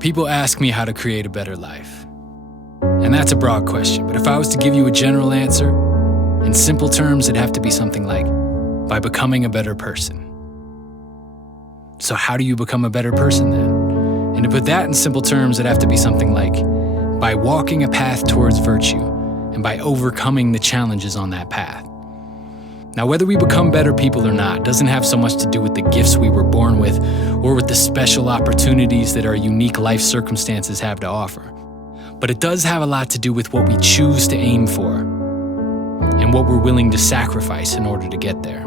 People ask me how to create a better life. And that's a broad question, but if I was to give you a general answer, in simple terms, it'd have to be something like, by becoming a better person. So how do you become a better person then? And to put that in simple terms, it'd have to be something like, by walking a path towards virtue and by overcoming the challenges on that path. Now, whether we become better people or not doesn't have so much to do with the gifts we were born with or with the special opportunities that our unique life circumstances have to offer. But it does have a lot to do with what we choose to aim for and what we're willing to sacrifice in order to get there.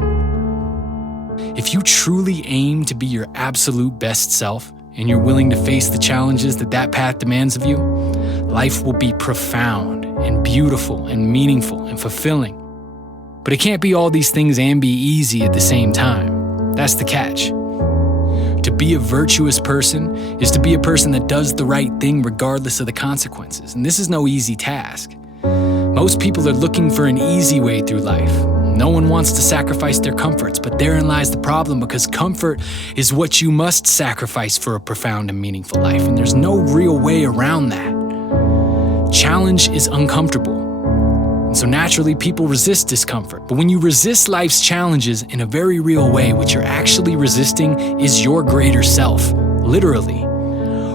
If you truly aim to be your absolute best self and you're willing to face the challenges that that path demands of you, life will be profound and beautiful and meaningful and fulfilling. But it can't be all these things and be easy at the same time. That's the catch. To be a virtuous person is to be a person that does the right thing regardless of the consequences. And this is no easy task. Most people are looking for an easy way through life. No one wants to sacrifice their comforts, but therein lies the problem, because comfort is what you must sacrifice for a profound and meaningful life, and there's no real way around that. Challenge is uncomfortable. So naturally, people resist discomfort. But when you resist life's challenges in a very real way, what you're actually resisting is your greater self, literally.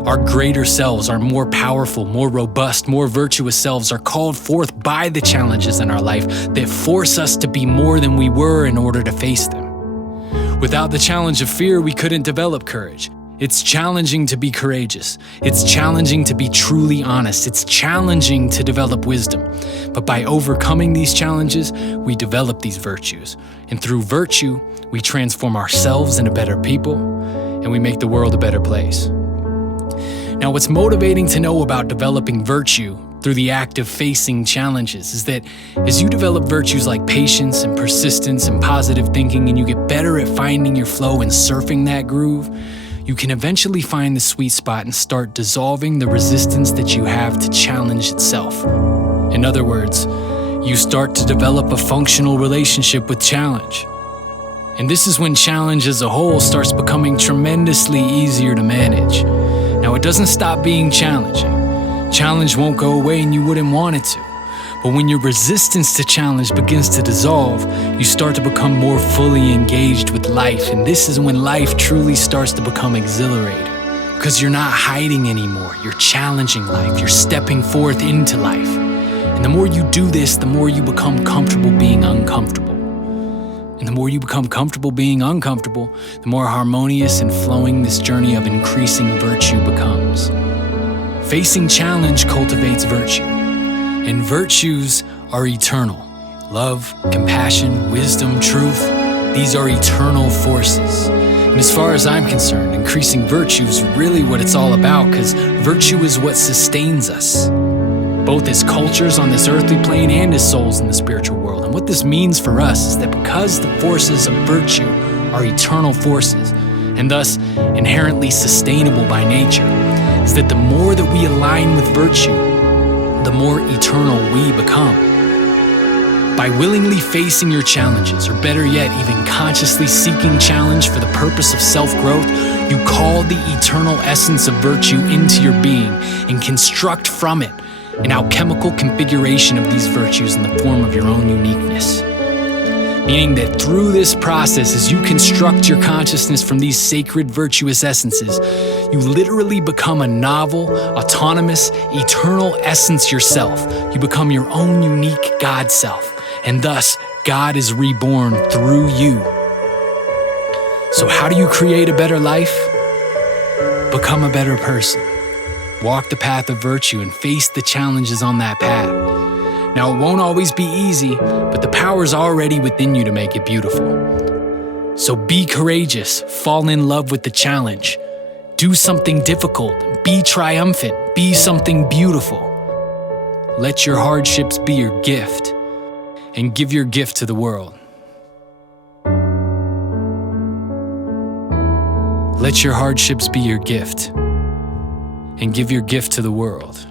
Our greater selves, our more powerful, more robust, more virtuous selves are called forth by the challenges in our life that force us to be more than we were in order to face them. Without the challenge of fear, we couldn't develop courage. It's challenging to be courageous. It's challenging to be truly honest. It's challenging to develop wisdom. But by overcoming these challenges, we develop these virtues. And through virtue, we transform ourselves into better people, and we make the world a better place. Now, what's motivating to know about developing virtue through the act of facing challenges is that as you develop virtues like patience and persistence and positive thinking, and you get better at finding your flow and surfing that groove, you can eventually find the sweet spot and start dissolving the resistance that you have to challenge itself. In other words, you start to develop a functional relationship with challenge. And this is when challenge as a whole starts becoming tremendously easier to manage. Now, it doesn't stop being challenging. Challenge won't go away and you wouldn't want it to. But when your resistance to challenge begins to dissolve, you start to become more fully engaged with life. And this is when life truly starts to become exhilarating. Because you're not hiding anymore. You're challenging life. You're stepping forth into life. And the more you do this, the more you become comfortable being uncomfortable. And the more you become comfortable being uncomfortable, the more harmonious and flowing this journey of increasing virtue becomes. Facing challenge cultivates virtue. And virtues are eternal. Love, compassion, wisdom, truth, these are eternal forces. And as far as I'm concerned, increasing virtue is really what it's all about, because virtue is what sustains us, both as cultures on this earthly plane and as souls in the spiritual world. And what this means for us is that because the forces of virtue are eternal forces, and thus inherently sustainable by nature, is that the more that we align with virtue, the more eternal we become. By willingly facing your challenges, or better yet, even consciously seeking challenge for the purpose of self-growth, you call the eternal essence of virtue into your being and construct from it an alchemical configuration of these virtues in the form of your own uniqueness. Meaning that through this process, as you construct your consciousness from these sacred virtuous essences, you literally become a novel, autonomous, eternal essence yourself. You become your own unique God self, and thus God is reborn through you. So how do you create a better life? Become a better person. Walk the path of virtue and face the challenges on that path. Now, it won't always be easy, but the power's already within you to make it beautiful. So be courageous, fall in love with the challenge. Do something difficult, be triumphant, be something beautiful. Let your hardships be your gift, and give your gift to the world. Let your hardships be your gift, and give your gift to the world.